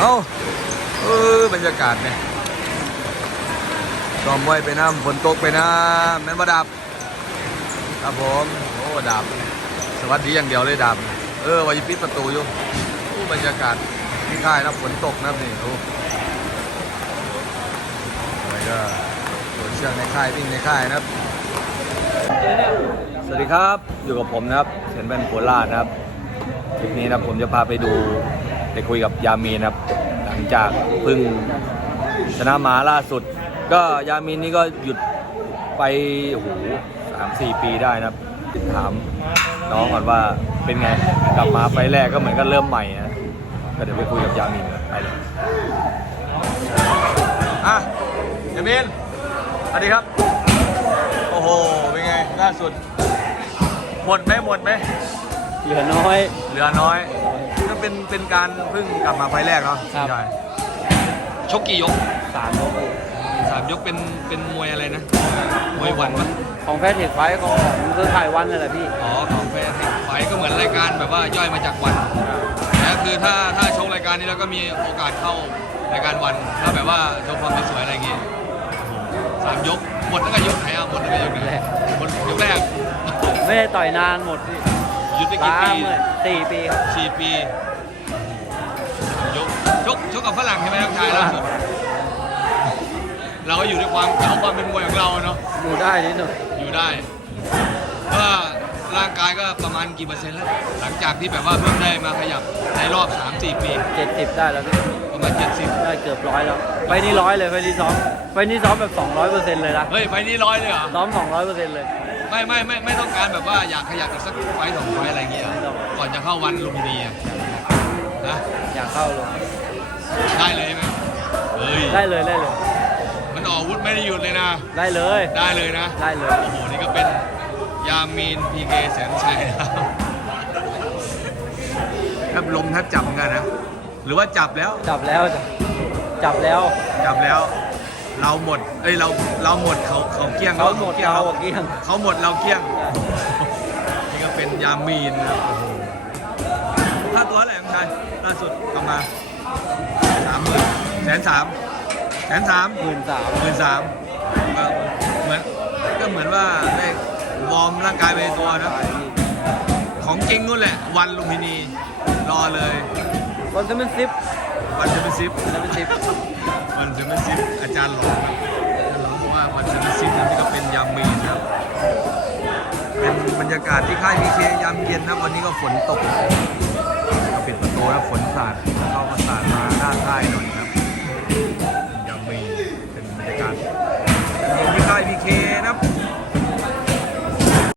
เอ้าเออบรรยากาศเนี่ยซ้อมมวยไปน้ำฝนตกไปน้ำแม่นบดับ ครับผมโอ้ดับ สวัสดีอย่างเดียวเลยดับ เออวายปิดประตูอยู่โอ้บรรยากาศที่ค่ายนะฝนตกนะนี่โอ้แล้วก็โดเชือกในค่ายวิ่งในค่ายนะครับ สวัสดีครับอยู่กับผมนะครับเซนแบนโคราชนะครับคลิปนี้นะผมจะพาไปดู ไปคุยกับยามีนนะครับ หลังจากเพึ่งชนะมาล่าสุด ก็ยามีนนี่ก็หยุดไปโอ้โหสามสี่ปีได้นะครับถามน้องก่อนว่าเป็นไงกลับมาไฟล์แรกก็เหมือนกันเริ่มใหม่นะก็เดี๋ยวไปคุยกับยามีนกันไปเลยอะยามีนสวัสดีครับ โอ้โห เป็นไงล่าสุดหมดไหมหมดไหมเหลือน้อย เหลือน้อย ก็เป็นเป็นการเพิ่งกลับมาไฟล์แรกเนาะครับ ใช่ชกกี่ยกสามยกสามยกเป็นเป็นมวยอะไรนะ มวยวันปะของแฟนเทคไฟท์ของของเครือข่ายวันนั่นแหละพี่อ๋อของแฟนไฟล์ก็เหมือนรายการแบบว่าย่อยมาจากวันแต่คือถ้าถ้าชกรายการนี้แล้วก็มีโอกาสเข้ารายการวัน ถ้าแบบว่าโชว์ความสวยๆอะไรอย่างงี้สามยกหมดตั้งแต่ยกไหนอะหมดตั้งแต่ยกไหนแรกหมดยกแรก ไม่ได้ต่อยนานหมดพี่ หยุดไปกี่สาปีมเลยสี่ปีครับ สี่ปียกชกชกกับฝรั่งใช่ไหมน้องชายล่าสุดเราก็อยู่ในความเก่าความเป็นมวยของเราเนาะดูได้นิดหน่อยอยู่ได้ว่าร่างกายก็ประมาณกี่เปอร์เซ็นต์แล้ว หลังจากที่แบบว่าเพิ่งได้มาขยับในรอบ 3-4 ปีเจ็ดสิบได้แล้วพี่ประมาณ 70 ได้เกือบร้อยแล้วไฟล์นี้ร้อยเลยไฟล์นี้ซ้อมไฟล์นี้ซ้อมแบบสองร้อยเปอร์เซ็นต์เลยนะเฮ้ยไฟล์นี้ร้อยเลยเหรอซ้อมสองร้อยเปอร์เซ็นต์เลย ไม่ไม่ไม่ไม่ต้องการแบบว่าอยากขยับอีกสักไฟล์สองไฟล์อะไรเงี้ยเหรอไม่ต้องก่อนจะเข้าวันลุมพินีอะนะอยากเข้าลงได้เลยไหมเฮ้ยได้เลยได้เลยมันออกอาวุธไม่ได้หยุดเลยนะ ได้เลยได้เลยนะ ได้เลย โอ้โห นี่ก็เป็นยามีนพีเคแสนชัยนะครับแทบลมแทบจับเหมือนกันนะ หรือว่าจับแล้วจับแล้วจ้ะจับแล้ว จับแล้ว เราหมด เอ้ยเราเราหมดเขาเขาเกลี้ยงเขาหมดเกลี้ยงเราเกลี้ยงเขาหมดเราเกลี้ยง นี่ก็เป็นยามีนนะครับโอ้โหค่าตัวอะไรของชายล่าสุดกลับมาสามหมื่นแสนสามแสนสามหมื่นสามหมื่นสามก็เหมือนก็เหมือนว่าได้วอร์มร่างกายไปในตัวนะ ของจริงนู่นแหละ วันลุมพินีรอเลยวันจะเป็นซิปวันเซเว่นซิปจะเป็นซิป มันเซมิซิสอาจารย์หลงอาจารย์หลงบอกว่ามันเซมิซิสนี่ก็เป็นยามีนครับ เป็นบรรยากาศที่ค่ายพีเคยามเย็นนะวันนี้ก็ฝนตกก็ปิดประตูแล้วฝนสาดเข้ามาสาดมา